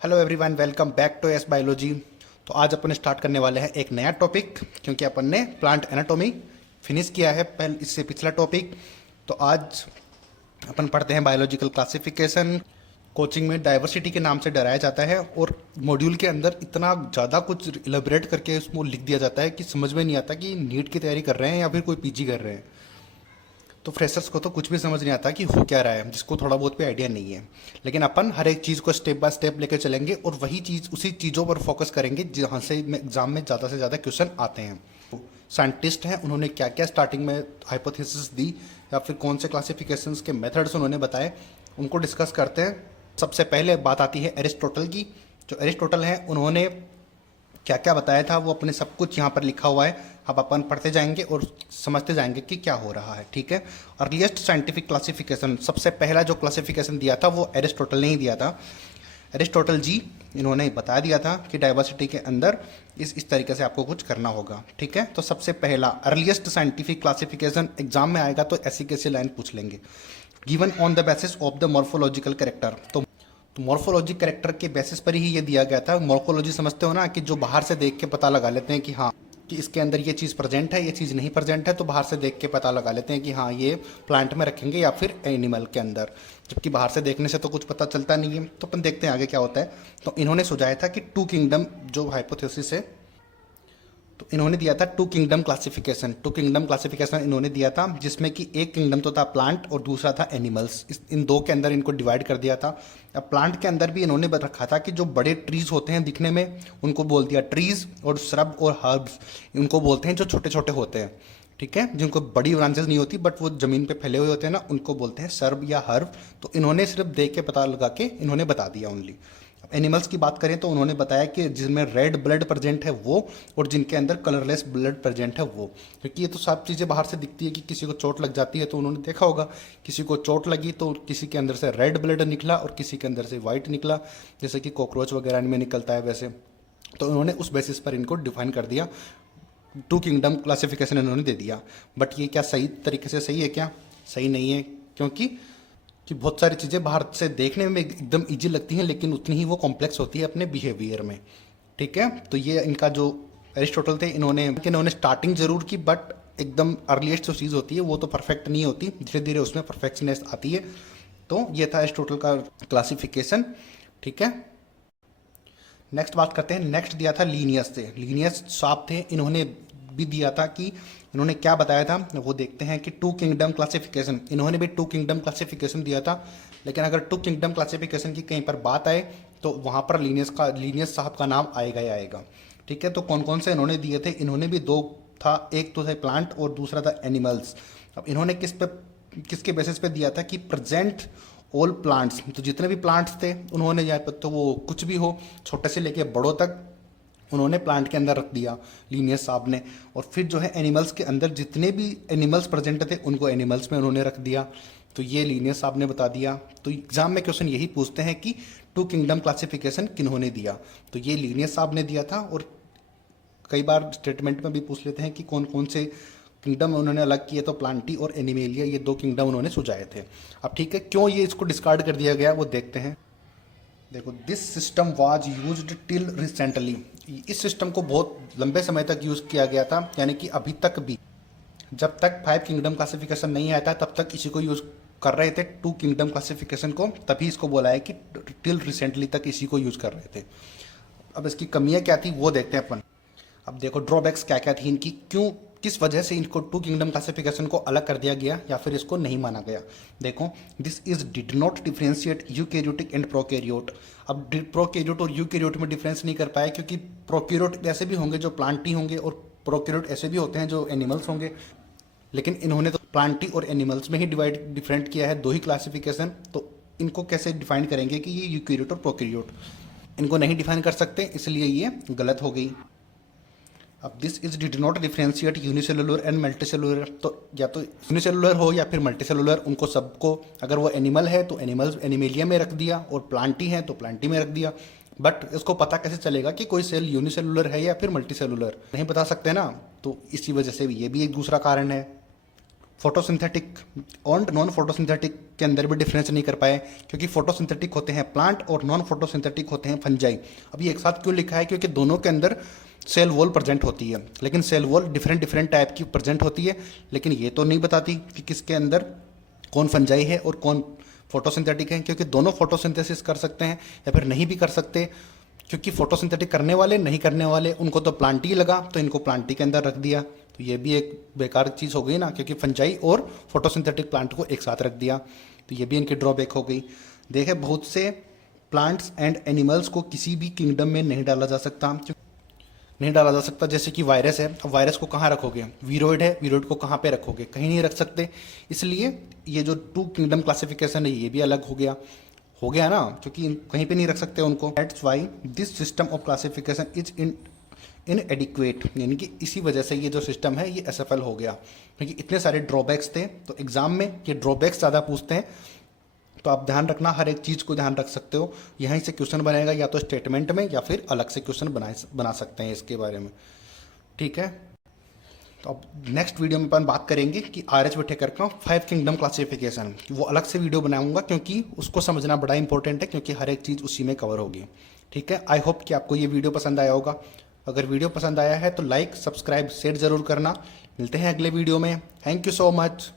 Hello everyone, welcome back to S biology. तो आज अपन start करने वाले हैं एक नया टॉपिक, क्योंकि अपन ने प्लांट एनाटॉमी फिनिश किया है पहले इससे पिछला टॉपिक। तो आज अपन पढ़ते हैं बायोलॉजिकल क्लासिफिकेशन। कोचिंग में डाइवर्सिटी के नाम से डराया जाता है और मॉड्यूल के अंदर इतना ज़्यादा कुछ इलेबरेट करके उसको लिख दिया जाता है कि समझ में नहीं आता कि नीट की तैयारी कर रहे हैं या फिर कोई पीजी कर रहे हैं। तो फ्रेशर्स को तो कुछ भी समझ नहीं आता कि हो क्या रहा है, जिसको थोड़ा बहुत भी आइडिया नहीं है। लेकिन अपन हर एक चीज़ को स्टेप बाय स्टेप लेकर चलेंगे और वही चीज़ उसी चीज़ों पर फोकस करेंगे जहाँ से एग्जाम में ज़्यादा से ज़्यादा क्वेश्चन आते हैं। साइंटिस्ट हैं, उन्होंने क्या क्या स्टार्टिंग में हाइपोथेसिस दी या फिर कौन से क्लासिफिकेशंस के मेथड्स उन्होंने बताए, उनको डिस्कस करते हैं। सबसे पहले बात आती है एरिस्टोटल की। जो एरिस्टोटल हैं, उन्होंने क्या क्या बताया था वो अपने सब कुछ यहाँ पर लिखा हुआ है। अब अपन पढ़ते जाएंगे और समझते जाएंगे कि क्या हो रहा है। ठीक है। अर्लीस्ट साइंटिफिक क्लासिफिकेशन, सबसे पहला जो क्लासिफिकेशन दिया था वो एरिस्टोटल ने ही दिया था। एरिस्टोटल जी, इन्होंने बता दिया था कि डाइवर्सिटी के अंदर इस तरीके से आपको कुछ करना होगा। ठीक है। तो सबसे पहला अर्लीस्ट साइंटिफिक क्लासिफिकेशन एग्जाम में आएगा तो ऐसी कैसी लाइन पूछ लेंगे, given on the basis of the morphological character. तो मॉर्फोलॉजी कैरेक्टर के बेसिस पर ही ये दिया गया था। मॉर्फोलॉजी समझते हो ना, कि जो बाहर से देख के पता लगा लेते हैं कि हाँ, कि इसके अंदर ये चीज़ प्रेजेंट है, ये चीज़ नहीं प्रेजेंट है, तो बाहर से देख के पता लगा लेते हैं कि हाँ ये प्लांट में रखेंगे या फिर एनिमल के अंदर। जबकि बाहर से देखने से तो कुछ पता चलता नहीं है। तो अपन देखते हैं आगे क्या होता है। तो इन्होंने सुझाया था कि टू किंगडम जो हाइपोथेसिस है, तो इन्होंने दिया था two kingdom classification. Two kingdom classification इन्होंने दिया था, जिसमें कि एक किंगडम तो था प्लांट और दूसरा था एनिमल्स। इन दो के अंदर इनको डिवाइड कर दिया था। अब प्लांट के अंदर भी इन्होंने रखा था कि जो बड़े ट्रीज होते हैं दिखने में, उनको बोल दिया ट्रीज, और श्रब और हर्ब्स उनको बोलते हैं जो छोटे छोटे होते हैं। ठीक है। जिनको बड़ी ब्रांचेस नहीं होती बट वो जमीन पे फैले हुए होते हैं ना, उनको बोलते हैं सर्ब या हर्ब। तो इन्होंने सिर्फ देख के पता लगा के इन्होंने बता दिया ओनली। एनिमल्स की बात करें तो उन्होंने बताया कि जिसमें रेड ब्लड प्रेजेंट है वो, और जिनके अंदर कलरलेस ब्लड प्रेजेंट है वो। क्योंकि ये तो सब चीज़ें बाहर से दिखती है कि किसी को चोट लग जाती है, तो उन्होंने देखा होगा किसी को चोट लगी तो किसी के अंदर से रेड ब्लड निकला और किसी के अंदर से वाइट निकला, जैसे कि कॉकरोच वगैरह में निकलता है वैसे। तो उन्होंने उस बेसिस पर इनको डिफाइन कर दिया। टू किंगडम क्लासिफिकेशन इन्होंने दे दिया। बट ये क्या सही तरीके से सही है? क्या सही नहीं है, क्योंकि बहुत सारी चीज़ें बाहर से देखने में एकदम इजी लगती हैं लेकिन उतनी ही वो कॉम्प्लेक्स होती है अपने बिहेवियर में। ठीक है। तो ये इनका जो एरिस्टोटल थे, इन्होंने स्टार्टिंग जरूर की, बट एकदम अर्लीस्ट जो चीज़ होती है वो तो परफेक्ट नहीं होती, धीरे धीरे उसमें परफेक्शनेस आती है। तो ये था एरिस्टोटल का क्लासिफिकेशन। ठीक है। नेक्स्ट बात करते हैं। नेक्स्ट दिया था लीनियस से। लीनियस साहब थे, इन्होंने भी दिया था कि इन्होंने क्या बताया था वो देखते हैं कि टू किंगडम क्लासिफिकेशन, इन्होंने भी टू किंगडम क्लासिफिकेशन दिया था। लेकिन अगर टू किंगडम क्लासिफिकेशन की कहीं पर बात आए तो वहाँ पर लीनियस साहब का नाम आएगा ही आएगा। ठीक है। तो कौन कौन से इन्होंने दिए थे? इन्होंने भी दो था, एक तो था प्लांट और दूसरा था एनिमल्स। अब इन्होंने किसके बेसिस पे दिया था कि प्रेजेंट ऑल प्लांट्स, तो जितने भी प्लांट्स थे उन्होंने यहाँ पर, तो वो कुछ भी हो, छोटे से लेके बड़ों तक उन्होंने प्लांट के अंदर रख दिया लीनियस साहब ने। और फिर जो है एनिमल्स के अंदर जितने भी एनिमल्स प्रेजेंट थे उनको एनिमल्स में उन्होंने रख दिया। तो ये लीनियस साहब ने बता दिया। तो एग्जाम में क्वेश्चन यही पूछते हैं कि टू किंगडम क्लासिफिकेशन किन्होंने दिया? तो ये लीनियस साहब ने दिया था। और कई बार स्टेटमेंट में भी पूछ लेते हैं कि कौन कौन से किंगडम उन्होंने अलग किए, तो प्लांटी और एनिमेलिया, ये दो किंगडम उन्होंने सुझाए थे। अब ठीक है, क्यों ये इसको डिस्कार्ड कर दिया गया वो देखते हैं। देखो, this system was used till recently. इस सिस्टम को बहुत लंबे समय तक यूज़ किया गया था, यानी कि अभी तक भी, जब तक फाइव किंगडम क्लासिफिकेशन नहीं आया था तब तक इसी को यूज़ कर रहे थे, टू किंगडम क्लासिफिकेशन को। तभी इसको बोला है कि टिल रिसेंटली तक इसी को यूज़ कर रहे थे। अब इसकी कमियां क्या थी वो देखते हैं अपन। अब देखो ड्रॉबैक्स क्या क्या थी इनकी, क्यों किस वजह से इनको टू किंगडम क्लासिफिकेशन को अलग कर दिया गया या फिर इसको नहीं माना गया। देखो, this is did not differentiate eukaryotic and prokaryote. अब प्रोकैरियोट और यूकैरियोट में डिफरेंस नहीं कर पाए, क्योंकि प्रोकैरियोट ऐसे भी होंगे जो प्लांटी होंगे और प्रोकैरियोट ऐसे भी होते हैं जो एनिमल्स होंगे। लेकिन इन्होंने तो प्लांटी और एनिमल्स में ही डिफरेंट किया है, दो ही क्लासिफिकेशन। तो इनको कैसे डिफाइन करेंगे कि ये यूकैरियोट और प्रोकैरियोट? इनको नहीं डिफाइन कर सकते, इसलिए ये गलत हो गई। अब this is did not differentiate unicellular and multicellular. तो या तो यूनिसेलुलर हो या फिर मल्टीसेलुलर, उनको सबको, अगर वो एनिमल है तो एनिमल्स एनिमेलिया में रख दिया, और प्लांटी है तो प्लांटी में रख दिया। बट इसको पता कैसे चलेगा कि कोई सेल यूनिसेलुलर है या फिर मल्टीसेलुलर? नहीं बता सकते ना। तो इसी वजह से ये भी एक दूसरा कारण है। फोटोसिंथेटिक और नॉन फोटोसिंथेटिक के अंदर भी डिफरेंस नहीं कर पाए, क्योंकि फोटोसिंथेटिक होते हैं प्लांट और नॉन फोटोसिंथेटिक होते हैं फंजाई। अब ये एक साथ क्यों लिखा है? क्योंकि दोनों के अंदर सेल वॉल प्रेजेंट होती है, लेकिन cell wall different different type की प्रेजेंट होती है, लेकिन ये तो नहीं बताती कि किसके अंदर कौन फंजाई है और कौन फोटोसिंथेटिक है, क्योंकि दोनों फोटोसिंथेसिस कर सकते हैं या फिर नहीं भी कर सकते, क्योंकि फोटोसिंथेटिक करने वाले नहीं करने वाले उनको तो प्लांट ही लगा, तो इनको प्लांट ही के अंदर रख दिया। तो ये भी एक बेकार चीज़ हो गई ना, क्योंकि फंजाई और फोटोसिंथेटिक प्लांट को एक साथ रख दिया, तो ये भी इनकी ड्रॉबैक हो गई। देखे, बहुत से प्लांट्स एंड एनिमल्स को किसी भी किंगडम में नहीं डाला जा सकता, जैसे कि वायरस है। अब वायरस को कहाँ रखोगे? वीरोइड है, वीरोइड को कहाँ पे रखोगे? कहीं नहीं रख सकते। इसलिए ये जो 2 किंगडम क्लासिफिकेशन है ये भी अलग हो गया ना, क्योंकि कहीं पे नहीं रख सकते उनको। That's why this system of classification is इनएडिक्वेट, यानी कि इसी वजह से ये जो सिस्टम है ये असफल हो गया, क्योंकि इतने सारे ड्रॉबैक्स थे। तो एग्जाम में ये ड्रॉबैक्स ज़्यादा पूछते हैं, तो आप ध्यान रखना, हर एक चीज़ को ध्यान रख सकते हो। यहीं से क्वेश्चन बनेगा, या तो स्टेटमेंट में या फिर अलग से क्वेश्चन बना सकते हैं इसके बारे में, ठीक है। तो अब नेक्स्ट वीडियो में अपन बात करेंगे कि RH विटेकर का 5 किंगडम क्लासिफिकेशन, वो अलग से वीडियो बनाऊंगा, क्योंकि उसको समझना बड़ा इंपॉर्टेंट है, क्योंकि हर एक चीज़ उसी में कवर होगी, ठीक है। आई होप कि आपको ये वीडियो पसंद आया होगा। अगर वीडियो पसंद आया है तो लाइक, सब्सक्राइब, शेयर ज़रूर करना। मिलते हैं अगले वीडियो में। Thank you so much.